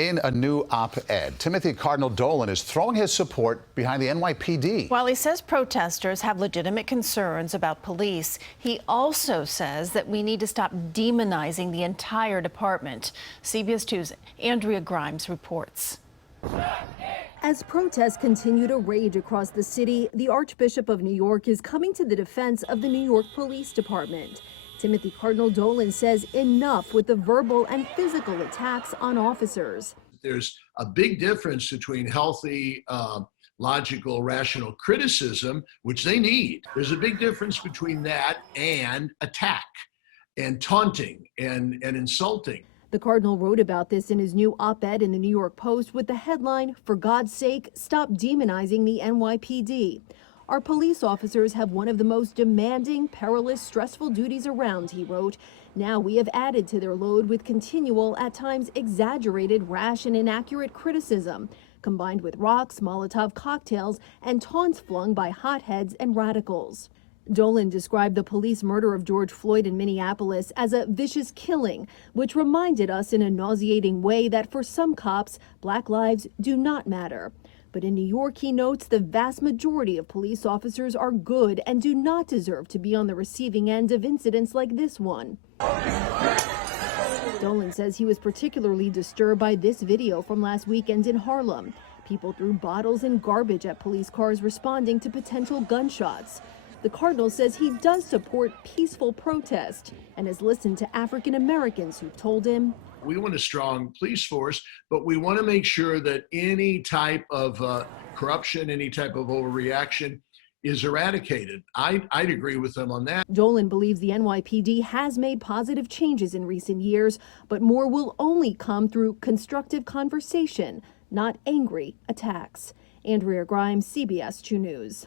In a new op-ed, Timothy Cardinal Dolan is throwing his support behind the NYPD. While he says protesters have legitimate concerns about police, he also says that we need to stop demonizing the entire department. CBS 2's Andrea Grymes reports. As protests continue to rage across the city, the Archbishop of New York is coming to the defense of the New York Police Department. Timothy Cardinal Dolan says enough with the verbal and physical attacks on officers. There's a big difference between healthy, logical, rational criticism, which they need. There's a big difference between that and attack and taunting and insulting. The Cardinal wrote about this in his new op-ed in the New York Post with the headline, "For God's sake, stop demonizing the NYPD." Our police officers have one of the most demanding, perilous, stressful duties around, he wrote. Now we have added to their load with continual, at times exaggerated, rash and inaccurate criticism, combined with rocks, Molotov cocktails, and taunts flung by hotheads and radicals. Dolan described the police murder of George Floyd in Minneapolis as a vicious killing, which reminded us in a nauseating way that for some cops, Black lives do not matter. But in New York, he notes the vast majority of police officers are good and do not deserve to be on the receiving end of incidents like this one. Dolan says he was particularly disturbed by this video from last weekend in Harlem. People threw bottles and garbage at police cars responding to potential gunshots. The Cardinal says he does support peaceful protest and has listened to African Americans who told him, "We want a strong police force, but we want to make sure that any type of corruption, any type of overreaction is eradicated." I'd agree with them on that. Dolan believes the NYPD has made positive changes in recent years, but more will only come through constructive conversation, not angry attacks. Andrea Grymes, CBS 2 News.